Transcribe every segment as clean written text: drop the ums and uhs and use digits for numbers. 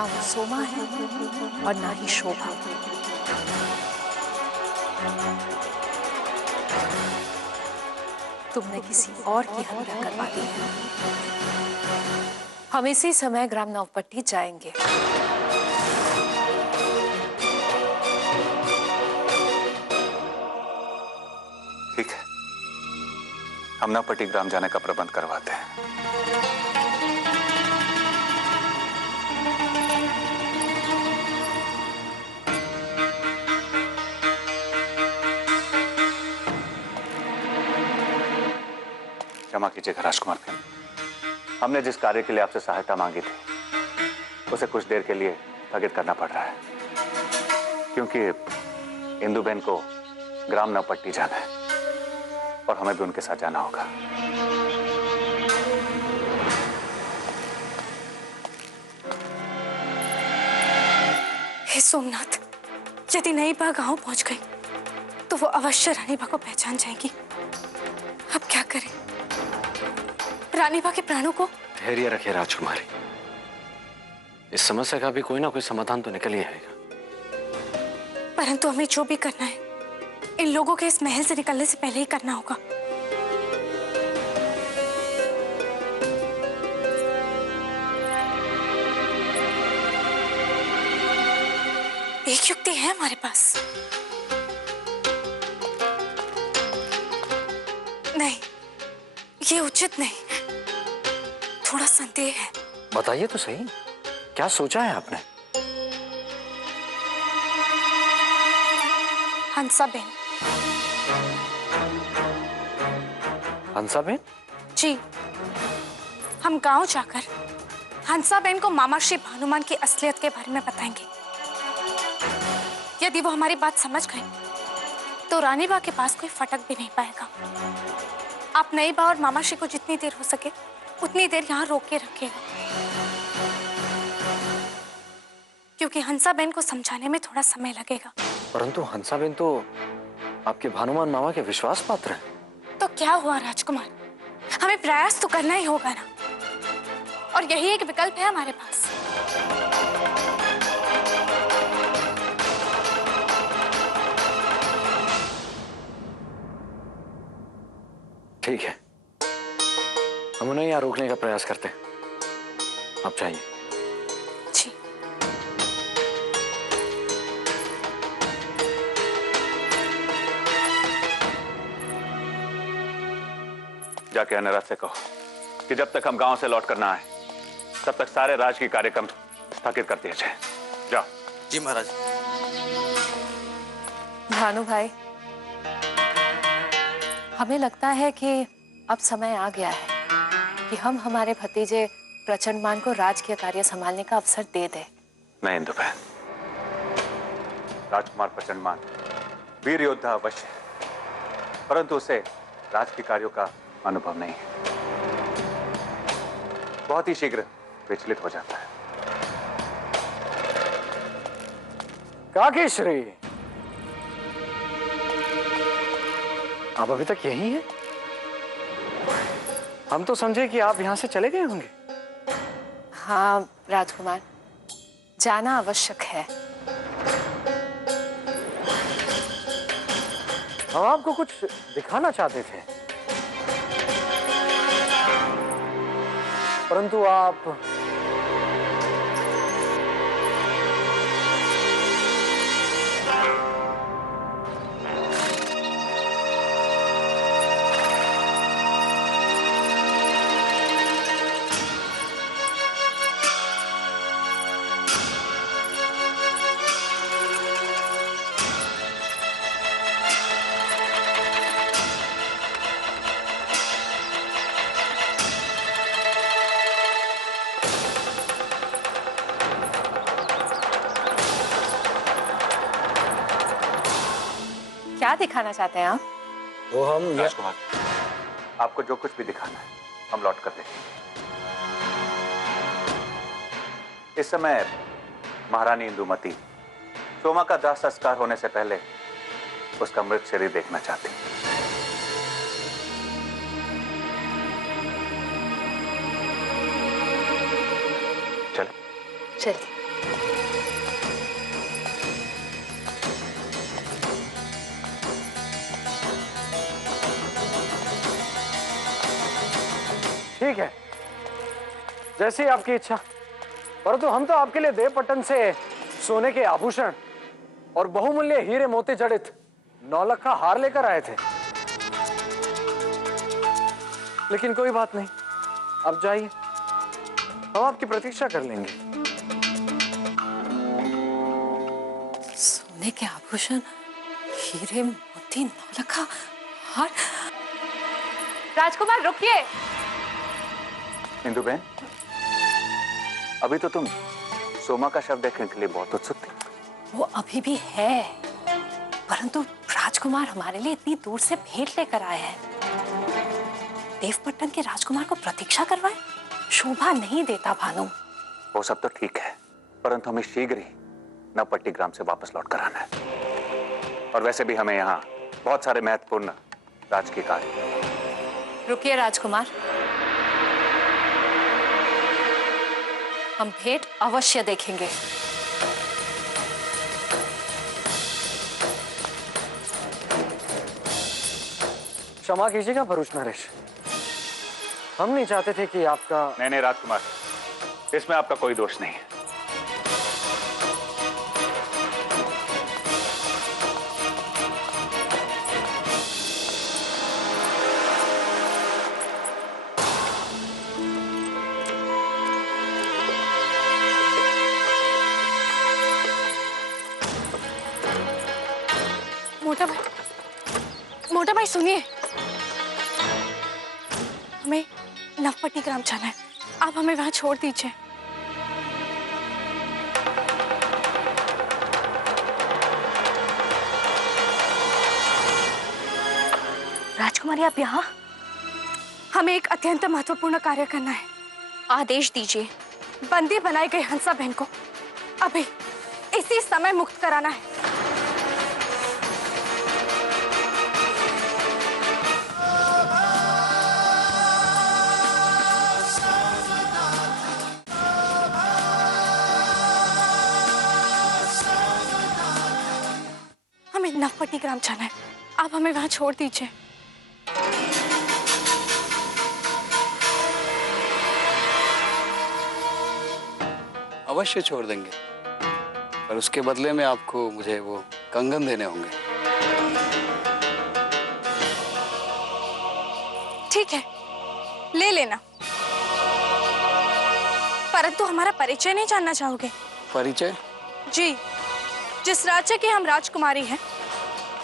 ना वो सोमा है और ना ही शोभा। तुमने किसी और की हत्या करवा दी है। हम इसी समय ग्राम नवपट्टी जाएंगे। ठीक है, हम नवपट्टी ग्राम जाने का प्रबंध करवाते हैं। क्षमा कीजिएगा राजकुमार सिंह, हमने जिस कार्य के लिए आपसे सहायता मांगी थी उसे कुछ देर के लिए स्थगित करना पड़ रहा है, क्योंकि इंदुबेन को ग्राम नवपट्टी जाना है और हमें भी उनके साथ जाना होगा। हे सोमनाथ, यदि नईबा गांव पहुंच गई तो वो अवश्य रानीबा को पहचान जाएगी। अब क्या करें? रानीबा के प्राणों को। धैर्य रखिए राजकुमारी, इस समस्या का भी कोई ना कोई समाधान तो निकल ही आएगा। परंतु हमें जो भी करना है इन लोगों के इस महल से निकलने से पहले ही करना होगा। एक युक्ति है हमारे पास। नहीं, ये उचित नहीं, थोड़ा संदेह है। बताइए तो सही, क्या सोचा है आपने? हंसाबेन। हंसाबेन? जी, हम गांव जाकर हंसाबेन को मामा श्री भानुमान की असलियत के बारे में बताएंगे। यदि वो हमारी बात समझ गए तो रानीबा के पास कोई फटक भी नहीं पाएगा। आप नईबा और मामा श्री को जितनी देर हो सके उतनी देर यहाँ रोक के रखिएगा, क्योंकि हंसाबेन को समझाने में थोड़ा समय लगेगा। परंतु हंसाबेन तो आपके भानुमान मामा के विश्वास पात्र हैं। तो क्या हुआ राजकुमार, हमें प्रयास तो करना ही होगा ना, और यही एक विकल्प है हमारे पास। ठीक है, हम उन्हें यहाँ रोकने का प्रयास करते हैं। आप जाइए। जी। जाके अनराज से कहो कि जब तक हम गांव से लौट कर ना आए तब तक सारे राज के कार्यक्रम स्थगित कर दिए जाए। जाओ। जी महाराज। भानु भाई, हमें लगता है कि अब समय आ गया है कि हम हमारे भतीजे प्रचंडमान को राजकीय कार्य संभालने का अवसर दे दें। नहीं इंदुबेन, राजकुमार प्रचंडमान वीर योद्धा अवश्य है, परंतु उसे राजकीय कार्यों का अनुभव नहीं है। बहुत ही शीघ्र विचलित हो जाता है। काकेश्वरी, आप अभी तक यहीं हैं? हम तो समझे कि आप यहां से चले गए होंगे। हाँ राजकुमार, जाना आवश्यक है। हम आपको कुछ दिखाना चाहते थे, परंतु आप क्या दिखाना चाहते हैं आप? वो हम राजकुमार, आपको जो कुछ भी दिखाना है हम लौट कर देखेंगे। इस समय महारानी इंदुमती सोमा का दाह संस्कार होने से पहले उसका मृत शरीर देखना चाहती। चलो। चलिए। ठीक है, जैसी आपकी इच्छा। परंतु हम तो आपके लिए देवपट्टन से सोने के आभूषण और बहुमूल्य हीरे मोती जड़ित 9 लाख का हार लेकर आए थे। लेकिन कोई बात नहीं, आप जाइए, हम आपकी प्रतीक्षा कर लेंगे। सोने के आभूषण, हीरे मोती, 9 लाख का हार। राजकुमार रुकिए। इंदु बहन, अभी तो तुम सोमा का शव देखने के लिए बहुत उत्सुक थी। वो अभी भी है, परंतु राजकुमार हमारे लिए इतनी दूर से भेंट लेकर आए हैं। देवपट्टन के राजकुमार को प्रतीक्षा करवाए, शोभा नहीं देता भानु। वो सब तो ठीक है, परंतु हमें शीघ्र ही नवपट्टी ग्राम से वापस लौट कर आना है। और वैसे भी हमें यहाँ बहुत सारे महत्वपूर्ण राजकीय कार्य। रुकिए राजकुमार, हम भेंट अवश्य देखेंगे। क्षमा कीजिएगा भरूच नरेश, हम नहीं चाहते थे कि आपका। नहीं राजकुमार, इसमें आपका कोई दोष नहीं है। मोटा भाई सुनिए, हमें नवपट्टी ग्राम जाना है, आप हमें वहां छोड़ दीजिए। राजकुमारी आप यहाँ? हमें एक अत्यंत महत्वपूर्ण कार्य करना है। आदेश दीजिए। बंदी बनाई गई हंसा बहन को अभी इसी समय मुक्त कराना है। हमें नवपट्टी ग्राम जाना है, आप हमें वहां छोड़ दीजिए। अवश्य छोड़ देंगे, पर उसके बदले में आपको मुझे वो कंगन देने होंगे। ठीक है, ले लेना, परंतु हमारा परिचय नहीं जानना चाहोगे? परिचय? जी, जिस राज्य के हम राजकुमारी हैं,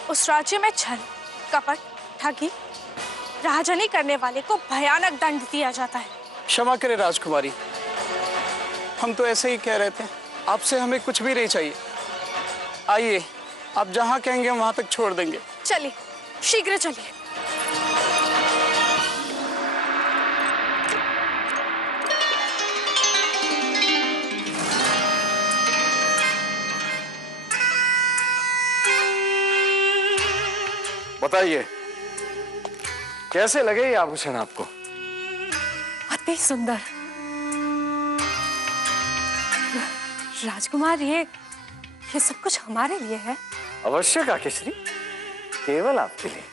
उस राज्य में छल, कपट, ठगी, राजनी करने वाले को भयानक दंड दिया जाता है। क्षमा करें राजकुमारी, हम तो ऐसे ही कह रहे थे, आपसे हमें कुछ भी नहीं चाहिए। आइए, आप जहां कहेंगे हम वहां तक छोड़ देंगे। चलिए, शीघ्र चलिए। बताइए, कैसे लगे ये आभूषण आपको? अति सुंदर। राजकुमार, ये सब कुछ हमारे लिए है। अवश्य काकेश्री, केवल आपके लिए।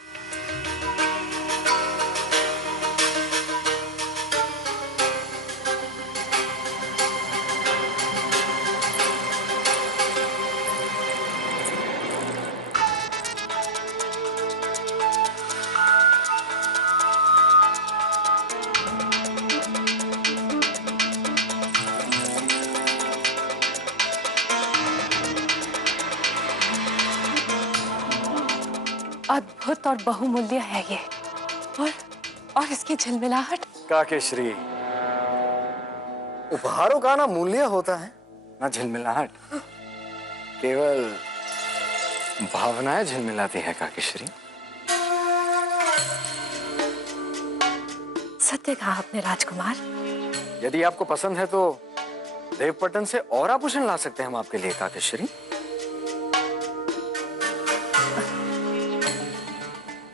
अद्भुत और बहुमूल्य है ये, और इसकी झिलमिलाहट। काकेश्री, उपहारों का ना मूल्य होता है ना झिलमिलाहट, केवल भावनाएं झिलमिलाती है काकेश्री। सत्य कहा आपने राजकुमार। यदि आपको पसंद है तो देवपट्टन से और आभूषण ला सकते हैं हम आपके लिए काकेश्वरी।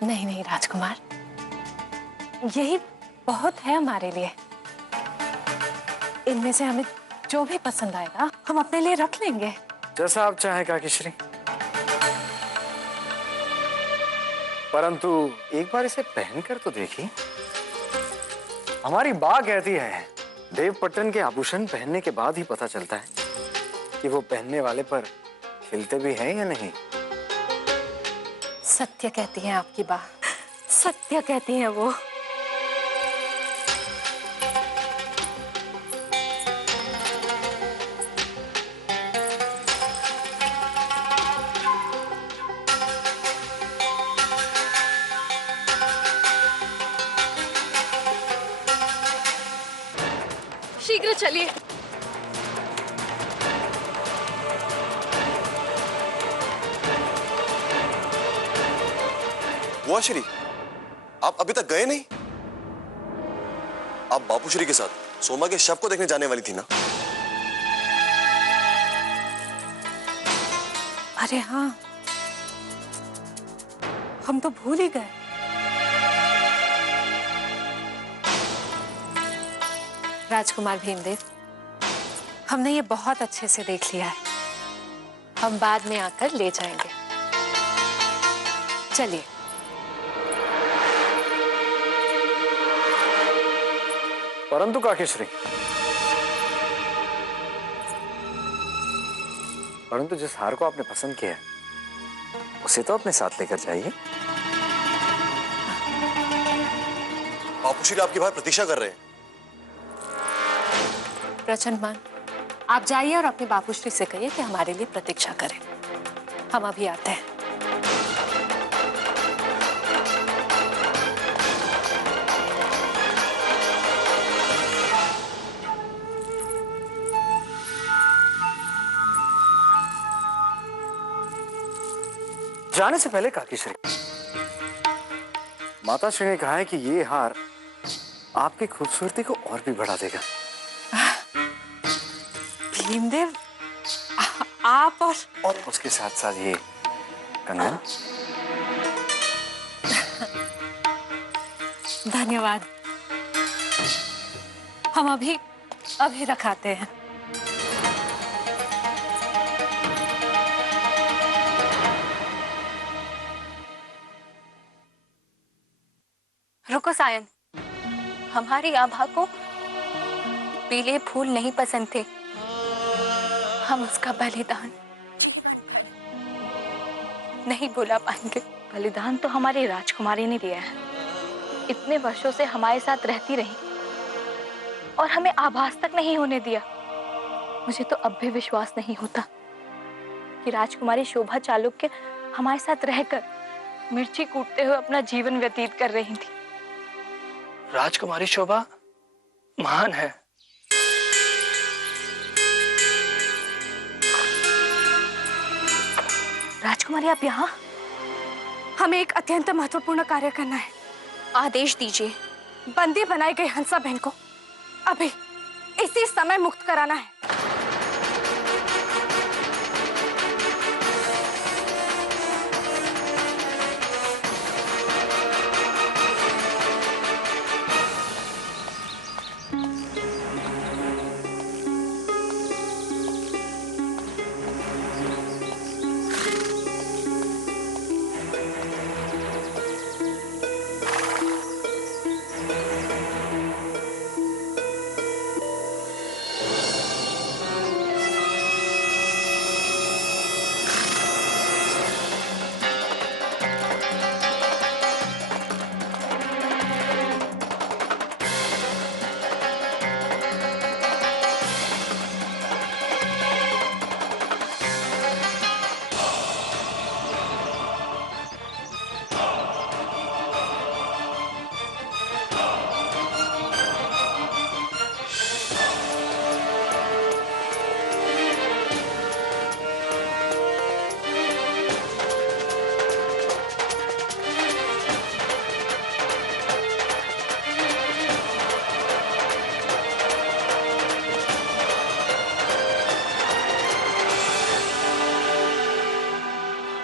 नहीं नहीं राजकुमार, यही बहुत है हमारे लिए। इनमें से हमें जो भी पसंद आएगा हम अपने लिए रख लेंगे। जैसा आप चाहें काकेश्वरी, परंतु एक बार इसे पहनकर तो देखिए। हमारी बा कहती है देवपट्टन के आभूषण पहनने के बाद ही पता चलता है कि वो पहनने वाले पर खिलते भी हैं या नहीं। सत्य कहती हैं आपकी बा, सत्य कहती हैं वो। शीघ्र चलिए। बुआ श्री, आप अभी तक गए नहीं? आप बापू श्री के साथ सोमा के शव को देखने जाने वाली थी ना? अरे हाँ, हम तो भूल ही गए। राजकुमार भीमदेव, हमने ये बहुत अच्छे से देख लिया है। हम बाद में आकर ले जाएंगे। चलिए। परंतु काकेश्वरी, परंतु जिस हार को आपने पसंद किया है उसे तो अपने साथ लेकर जाइए। बापू श्री आपकी बाहर प्रतीक्षा कर रहे हैं। प्रचंडमान, आप जाइए और अपने बापूश्री से कहिए कि हमारे लिए प्रतीक्षा करें। हम अभी आते हैं। जाने से पहले काकीश्री, माता श्री ने कहा है कि ये हार आपकी खूबसूरती को और भी बढ़ा देगा। भीमदेव, आप और उसके साथ साथ ये कंगन। धन्यवाद। हम अभी रखाते हैं। रुको सायन, हमारी आभा को पीले फूल नहीं पसंद थे। हम उसका बलिदान नहीं भुला पाएंगे। बलिदान तो हमारी राजकुमारी ने दिया है। इतने वर्षों से हमारे साथ रहती रही और हमें आभास तक नहीं होने दिया। मुझे तो अब भी विश्वास नहीं होता कि राजकुमारी शोभा चालुक्य हमारे साथ रहकर मिर्ची कूटते हुए अपना जीवन व्यतीत कर रही थी। राजकुमारी शोभा महान है। राजकुमारी, आप यहाँ? हमें एक अत्यंत महत्वपूर्ण कार्य करना है। आदेश दीजिए। बंदी बनाई गई हंसा बहन को अभी इसी समय मुक्त कराना है।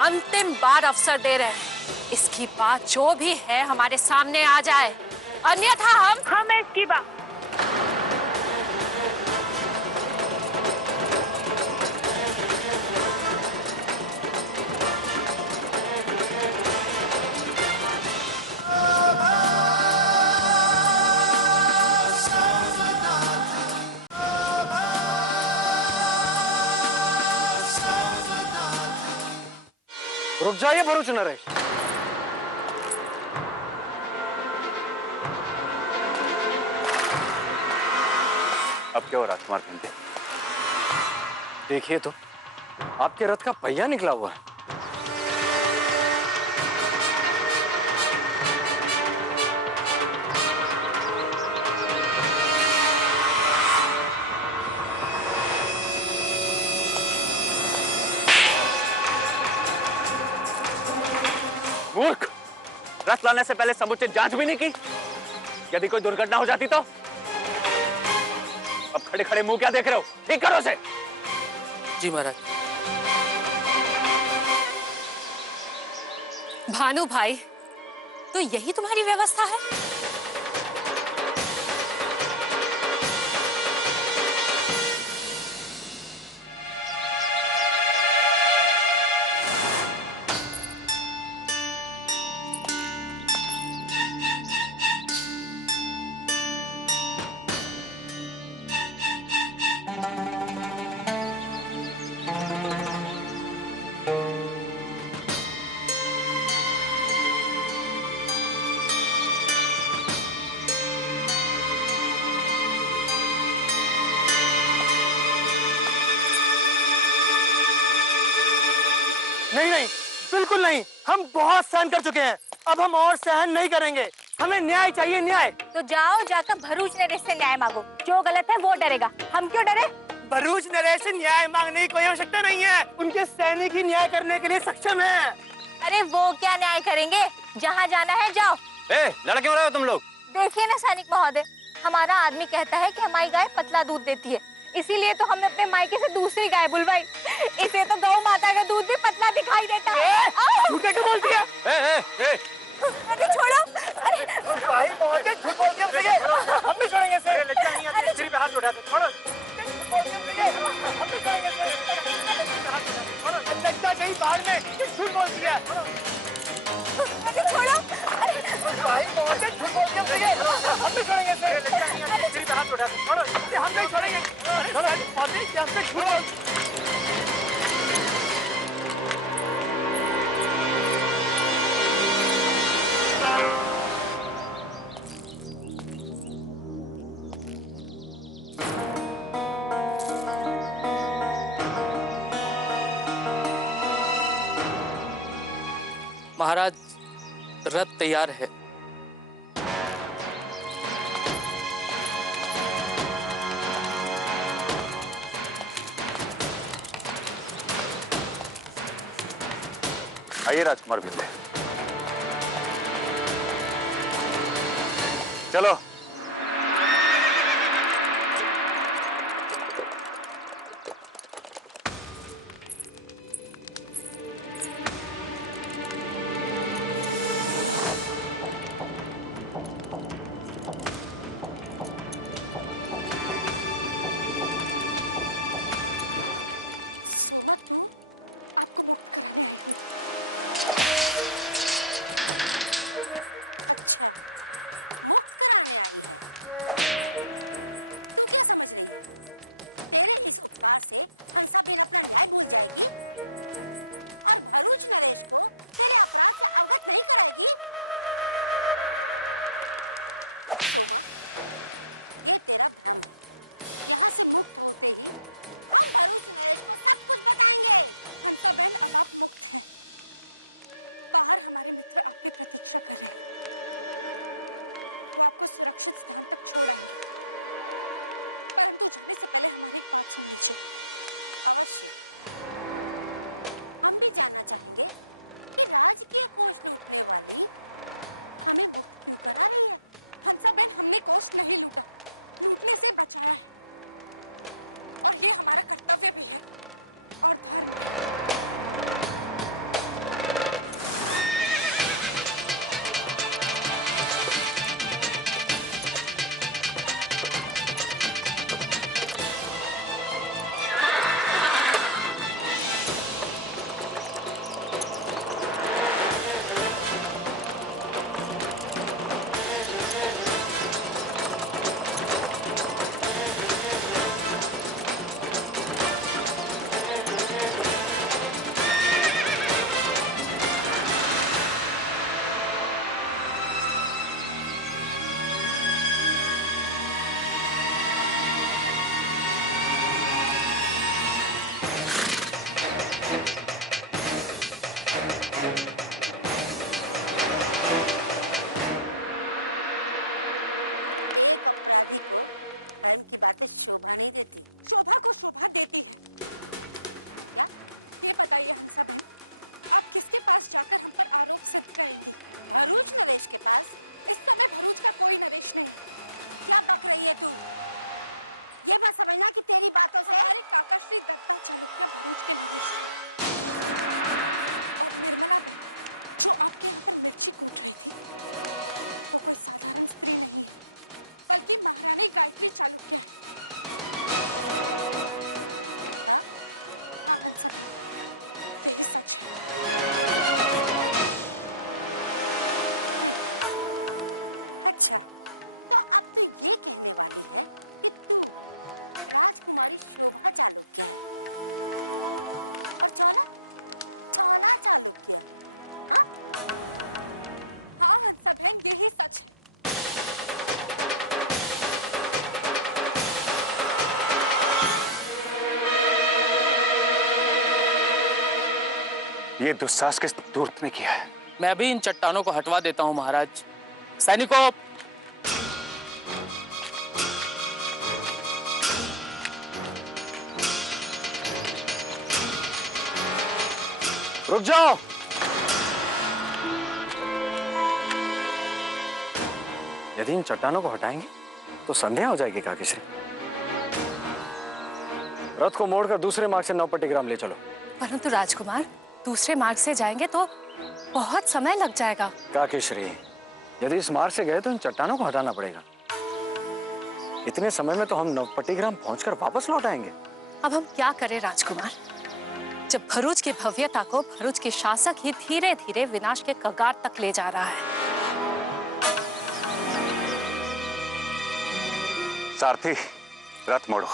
अंतिम बार अवसर दे रहे हैं। इसकी बात जो भी है हमारे सामने आ जाए, अन्यथा हम इसकी बात। रुक जाइए भरूच नरेश। अब क्या हो राजकुमार खिंते? देखिए तो आपके रथ का पहिया निकला हुआ है। मूर्ख! रथ लाने से पहले समुचित जांच भी नहीं की। यदि कोई दुर्घटना हो जाती तो? अब खड़े खड़े मुंह क्या देख रहे हो? ठीक करो उसे। जी महाराज। भानु भाई, तो यही तुम्हारी व्यवस्था है? नहीं नहीं, बिल्कुल नहीं। हम बहुत सहन कर चुके हैं, अब हम और सहन नहीं करेंगे। हमें न्याय चाहिए, न्याय। तो जाओ जाकर भरूच नरेश से न्याय मांगो। जो गलत है वो डरेगा, हम क्यों डरे? भरूच नरेश से न्याय मांगने की कोई आवश्यकता नहीं है। उनके सैनिक ही न्याय करने के लिए सक्षम है। अरे वो क्या न्याय करेंगे? जहाँ जाना है जाओ। लड़ क्यों रहे हो तुम लोग? देखिए ना सैनिक महोदय, हमारा आदमी कहता है कि हमारी गाय पतला दूध देती है, इसीलिए तो हमने अपने मायके से दूसरी गाय बुलवाई। इसे तो गौ माता का दूध भी पतला दिखाई देता है। झूठ क्यों बोलती है? अरे छोड़ो। अरे भाई बहुत झूठ बोलती है। हम भी छोड़ेंगे इसे। अरे सिर पे हाथ उठा दो, छोड़ो। झूठ बोलती है, हम भी छोड़ेंगे इसे। छोड़ो, लगता नहीं बाहर में झूठ बोलती है। अरे छोड़ो। अरे भाई बहुत झूठ बोलती है, हम भी छोड़ेंगे इसे। सिर पे हाथ उठा दो, छोड़ो, हम नहीं छोड़ेंगे। छोड़ो, हमसे झूठ बोलती है। महाराज, रथ तैयार है। आइए राजकुमार भिंदे, चलो। ये दुस्साहस किस धूर्त ने किया है? मैं भी इन चट्टानों को हटवा देता हूं महाराज। सैनिकों, रुक जाओ। यदि इन चट्टानों को हटाएंगे तो संध्या हो जाएगी काकेश्री। रथ को मोड़कर दूसरे मार्ग से नवपट्टिग्राम ले चलो। परंतु राजकुमार, दूसरे मार्ग से जाएंगे तो बहुत समय लग जाएगा। काकेश्री, यदि इस मार्ग से गए तो इन चट्टानों को हटाना पड़ेगा। इतने समय में तो हम नवपट्टिग्राम पहुंचकर वापस लौट आएंगे। अब हम क्या करें राजकुमार, जब भरूच की भव्यता को भरूच के शासक ही धीरे धीरे विनाश के कगार तक ले जा रहा है। सारथी, रथ मोड़ो।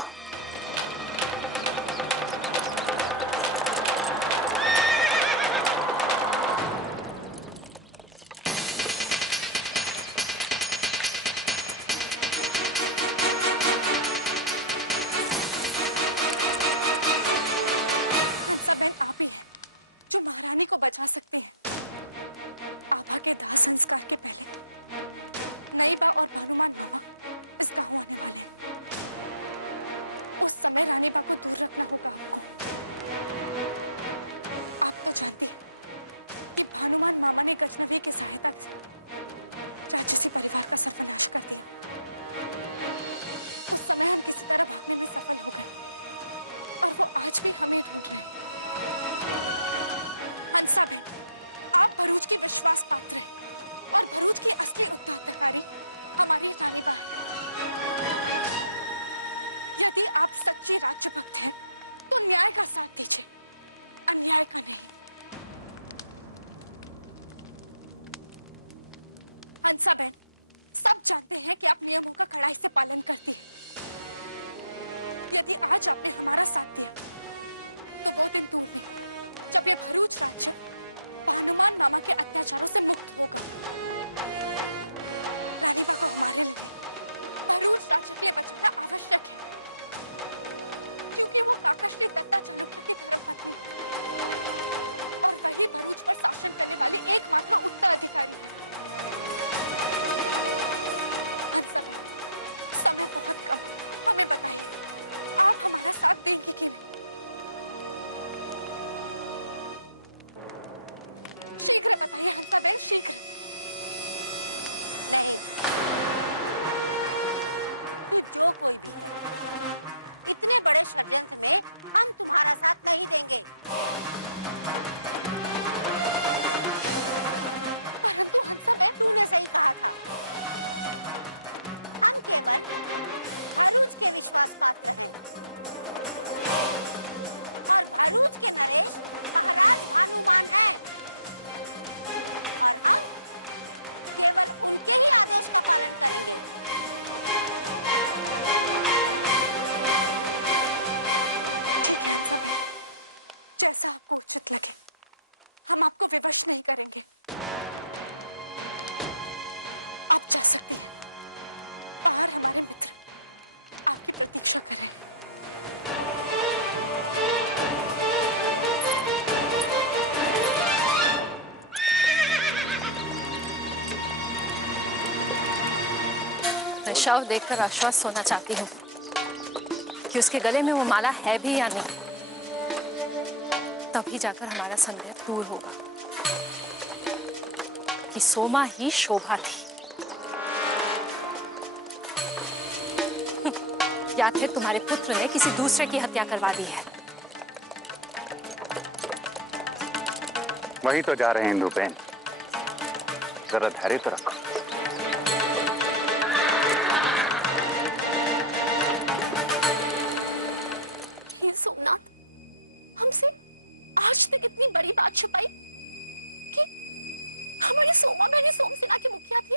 मैं शव देखकर आश्वस्त होना चाहती हूँ कि उसके गले में वो माला है भी या नहीं। तभी जाकर हमारा संदेह दूर होगा कि सोमा ही शोभा थी या फिर तुम्हारे पुत्र ने किसी दूसरे की हत्या करवा दी है। वही तो जा रहे हैं इंदुबेन, जरा धैर्य तो रखो। सोमनाथ, हमसे आज तक इतनी बड़ी बात छुपाई कि हमारी सोमा मैंने सोमसेना की मुखिया थी।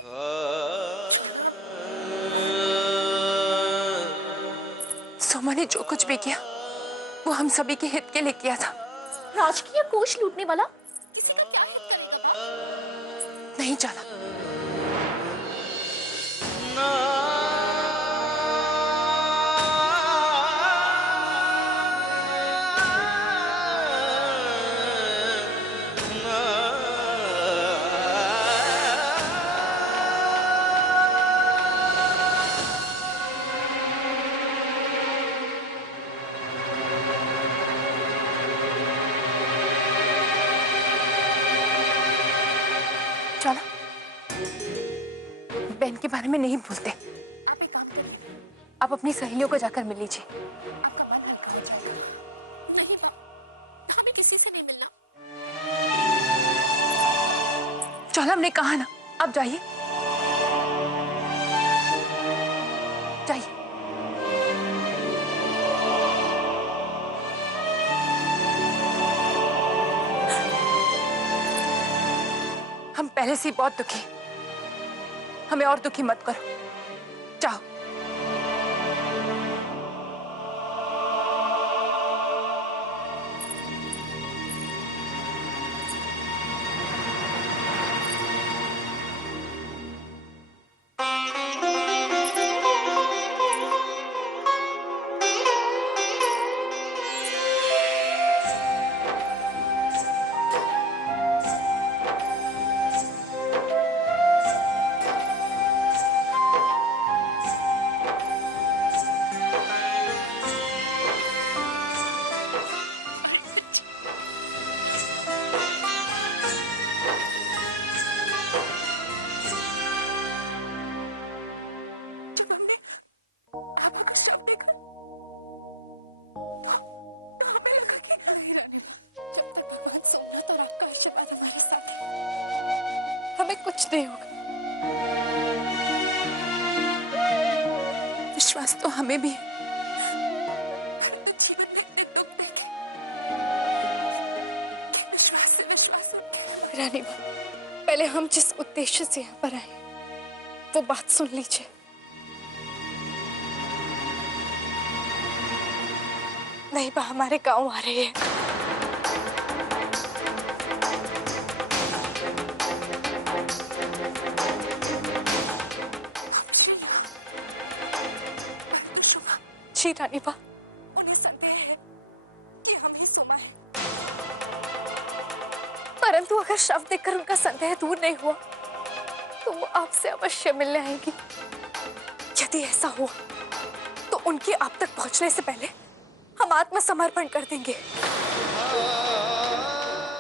सोमा ने जो कुछ भी किया वो हम सभी के हित के लिए किया था। राजकीय कोष लूटने वाला किसी का क्या हित करेगा? नहीं जाना। हमें नहीं भूलते। आप एक काम करिए, आप अपनी सहेलियों को जाकर मिल लीजिए, आपका मन हल्का हो जाएगा। नहीं माँ, हमें किसी से नहीं मिलना। चल, हमने कहा ना, आप जाइए जाइए। हम पहले से ही बहुत दुखी, हमें और दुखी मत करो, जाओ। हमें कुछ नहीं होगा, विश्वास तो हमें भी है। रानी माँ, पहले हम जिस उद्देश्य से यहाँ पर आए वो बात सुन लीजिए। नहीं बा हमारे गांव आ रही है। जी रानी बा, उन्हें संदेह है कि हम ही सुमा है, परंतु अगर शव देखकर उनका संदेह दूर नहीं हुआ तो वो आपसे अवश्य मिलने आएंगी। यदि ऐसा हुआ तो उनकी आप तक पहुंचने से पहले हम आत्मसमर्पण कर देंगे।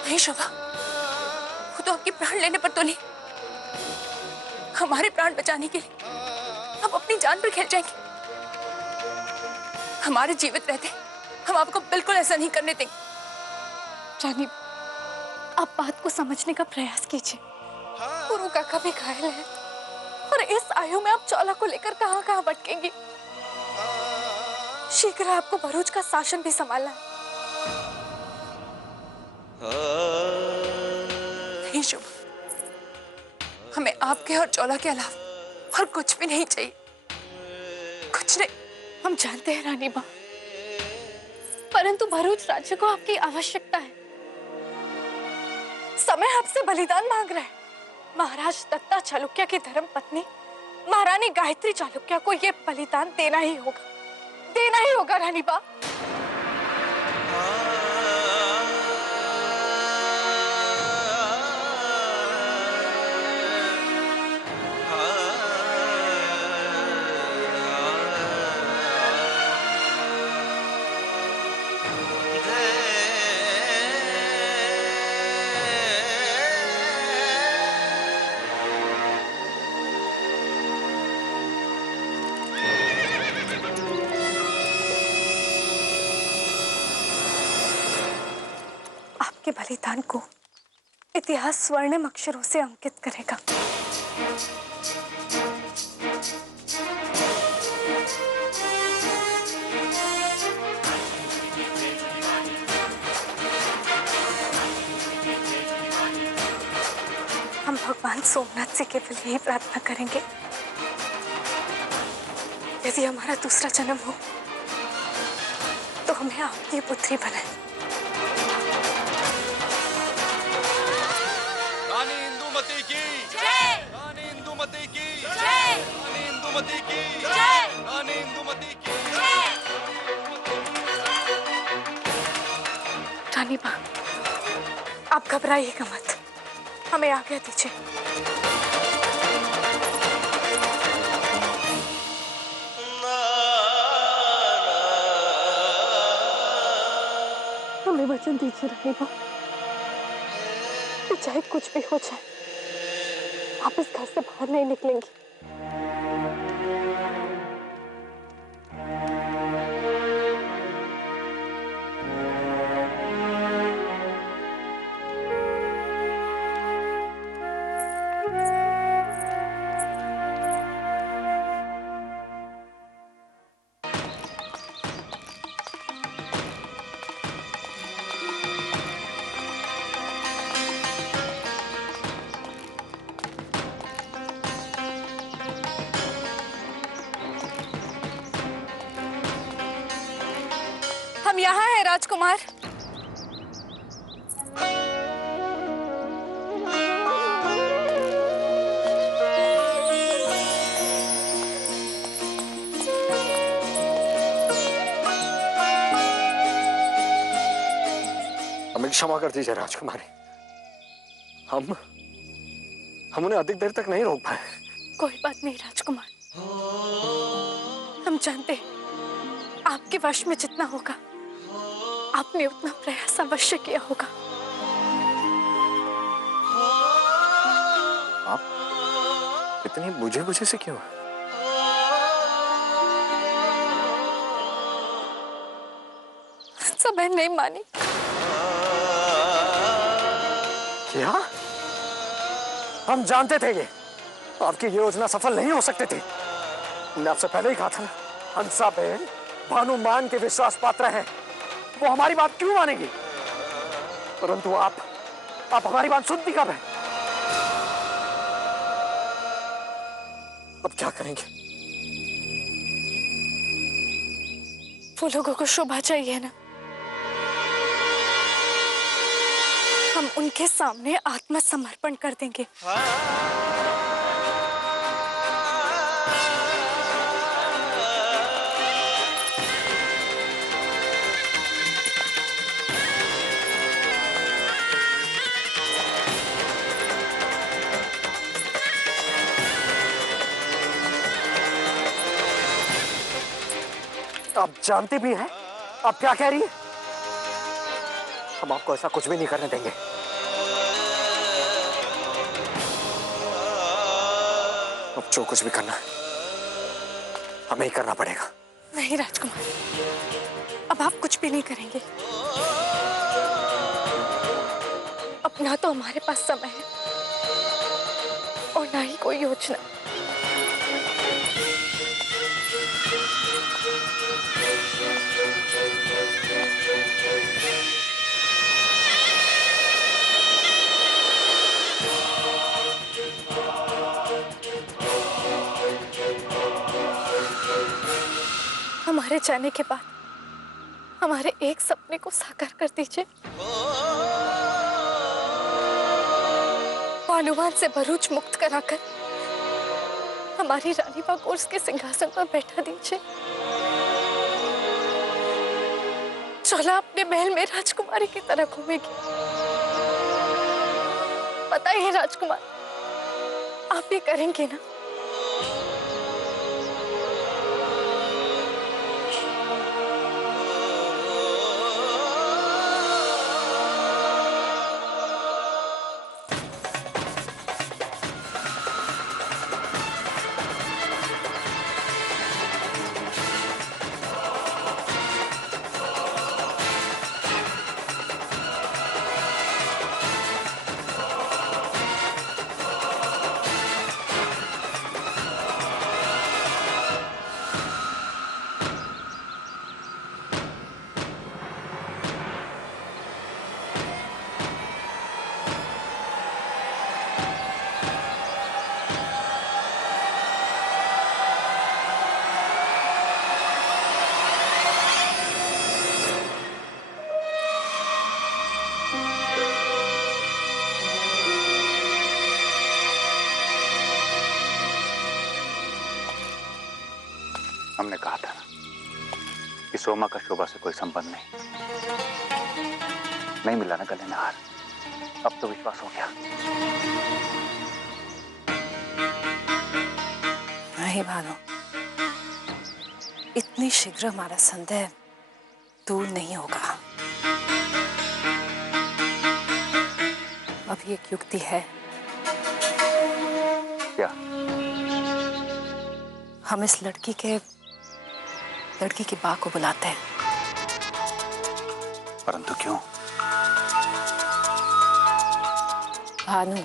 नहीं शोभा, वो तो आपके प्राण लेने पर तो नहीं, हमारे प्राण बचाने के लिए हम अपनी जान पर खेल जाएंगे। हमारे जीवित रहते हम आपको बिल्कुल ऐसा नहीं करने देंगे। रानी, आप बात को समझने का प्रयास कीजिए। गुरु काका भी घायल है और इस आयु में आप चौला को लेकर कहां कहां भटकेंगी। शीघ्र आपको भरूच का शासन भी संभालना है। नहीं शुभ, हमें आपके और चौला के अलावा और कुछ भी नहीं चाहिए, कुछ नहीं। हम जानते हैं रानी मां, परंतु भरूच राज्य को आपकी आवश्यकता है। समय आपसे बलिदान मांग रहा है। महाराज दत्ता चालुक्य की धर्म पत्नी महारानी गायत्री चालुक्य को यह बलिदान देना ही होगा, देना ही होगा रानी बा। के बलिदान को इतिहास स्वर्णिम अक्षरों से अंकित करेगा। हम भगवान सोमनाथ से केवल यही प्रार्थना करेंगे, यदि हमारा दूसरा जन्म हो तो हमें आपकी पुत्री बनाए। इंदुमती की जय, रानी इंदुमती की जय, रानी इंदुमती की जय, रानी इंदुमती की जय। रानी मां, आप घबराइएगा मत, हमें आज्ञा दीजिए। हमें वचन दीजिए रानी मां, चाहे कुछ भी हो जाए आप इस घर से बाहर नहीं निकलेंगी। हम यहाँ हैं राजकुमार। हमें क्षमा कर दीजिए राजकुमारी। हम उन्हें अधिक देर तक नहीं रोक पाए। कोई बात नहीं राजकुमार, हम जानते हैं आपके वश में जितना होगा आपने उतना प्रयास अवश्य किया होगा। आप इतनी बुझे से क्यों? सब नहीं मानी। क्या? हम जानते थे ये आपकी ये योजना सफल नहीं हो सकती थी। हमने आपसे पहले ही कहा था ना, हंसा बहन भानुमान के विश्वास पात्र हैं, वो हमारी बात क्यों मानेगी? परंतु आप हमारी बात सुनती कब है? अब क्या करेंगे? वो लोगों को शोभा चाहिए ना, हम उनके सामने आत्मसमर्पण कर देंगे। आप जानते भी हैं आप क्या कह रही है? हम आपको ऐसा कुछ भी नहीं करने देंगे। अब जो कुछ भी करना है हमें ही करना पड़ेगा। नहीं राजकुमार, अब आप कुछ भी नहीं करेंगे। अब ना तो हमारे पास समय है और ना ही कोई योजना। हमारे जाने के बाद हमारे एक सपने को साकार कर दीजिए। भानुमान से भरूच मुक्त कराकर हमारी रानी बागोर्स के सिंहासन पर बैठा दीजिए। चोला अपने महल में राजकुमारी की तरह घूमेगी। बताइए राजकुमार, आप ये करेंगे ना? हमने कहा था ना कि सोमा का शोभा से कोई संबंध नहीं मिला ना गले में हार। अब तो विश्वास हो गया। नहीं भानु, इतनी शीघ्र हमारा संदेह दूर नहीं होगा। अब एक युक्ति है। क्या? हम इस लड़की की मां को बुलाते हैं। परंतु क्यों? भानु,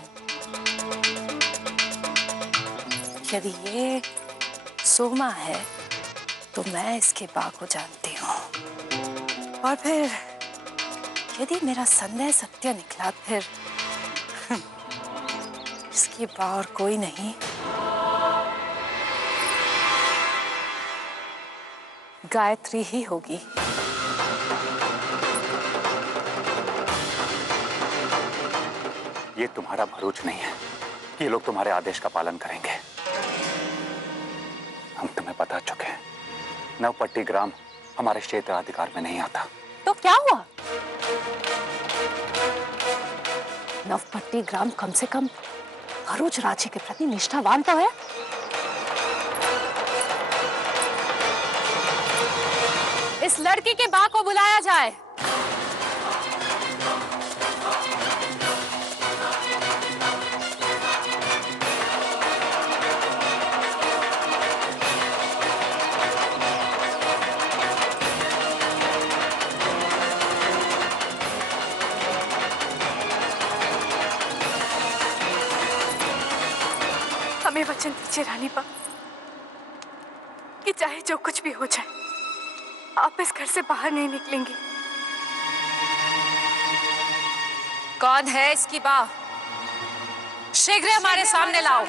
यदि ये सोमा है तो मैं इसके बा को जानती हूँ, और फिर यदि मेरा संदेह सत्य निकला फिर इसकी बा और कोई नहीं, गायत्री ही होगी। ये तुम्हारा भरूच नहीं है कि ये लोग तुम्हारे आदेश का पालन करेंगे। हम तुम्हें बता चुके हैं, नवपट्टी ग्राम हमारे क्षेत्र अधिकार में नहीं आता। तो क्या हुआ? नवपट्टी ग्राम कम से कम भरूच राज्य के प्रति निष्ठावान तो है। इस लड़की के बा को बुलाया जाए। हमें वचन दीजिए रानी बा कि चाहे जो कुछ भी हो जाए, आप इस घर से बाहर नहीं निकलेंगी। कौन है इसकी बा? शीघ्र हमारे सामने लाओ।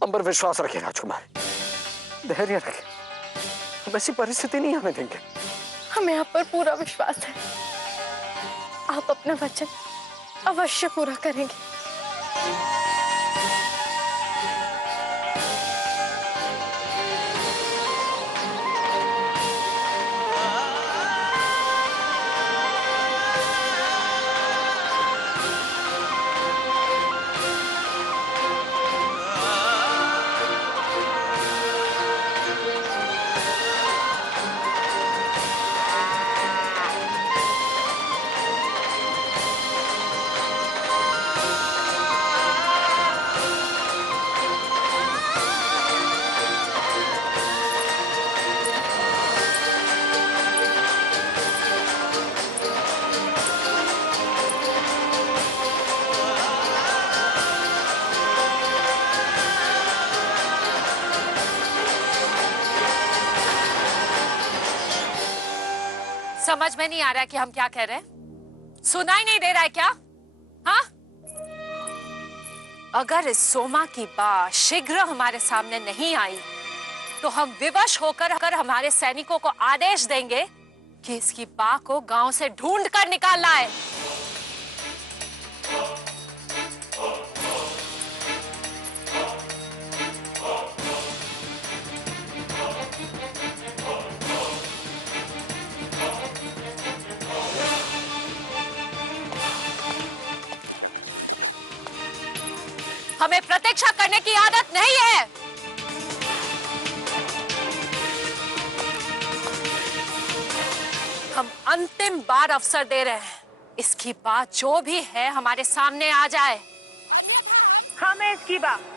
हम पर विश्वास रखें राजकुमार, धैर्य रखें। हम ऐसी परिस्थिति नहीं आने देंगे। हमें आप पर पूरा विश्वास है, आप अपना वचन अवश्य पूरा करेंगे। समझ में नहीं आ रहा कि हम क्या कह रहे हैं? सुनाई नहीं दे रहा है क्या? हाँ? अगर इस सोमा की बा शीघ्र हमारे सामने नहीं आई तो हम विवश होकर हमारे सैनिकों को आदेश देंगे कि इसकी बा को गांव से ढूंढ कर निकालना है। हमें प्रतीक्षा करने की आदत नहीं है। हम अंतिम बार अवसर दे रहे हैं, इसकी बात जो भी है हमारे सामने आ जाए। हाँ, मैं इसकी बात